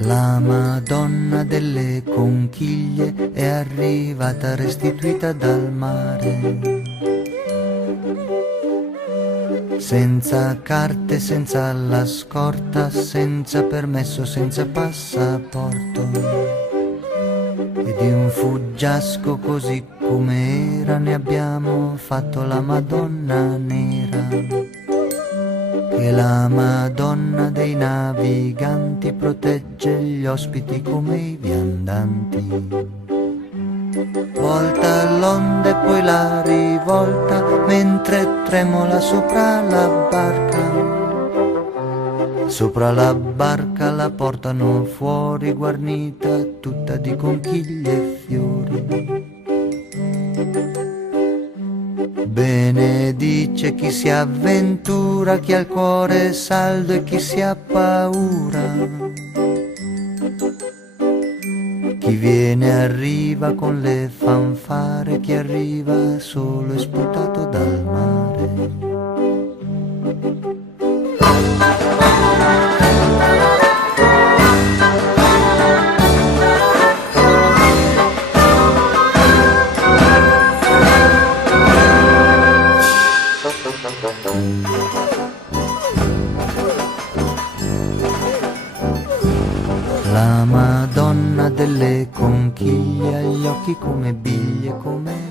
La Madonna delle conchiglie è arrivata restituita dal mare, senza carte, senza la scorta, senza permesso, senza passaporto, e di un fuggiasco così come era ne abbiamo fatto la Madonna nera, che la Madonna dei naviganti protegge gli ospiti come i viandanti. Volta l'onda e poi la rivolta mentre tremola sopra la barca. Sopra la barca la portano fuori guarnita tutta di conchiglie e fiori. Benedice chi si avventura, chi ha il cuore saldo e chi si ha paura. Chi viene arriva con le fanfare, chi arriva solo e sputato dal mare. La Madonna delle conchiglie ha gli occhi come biglie, come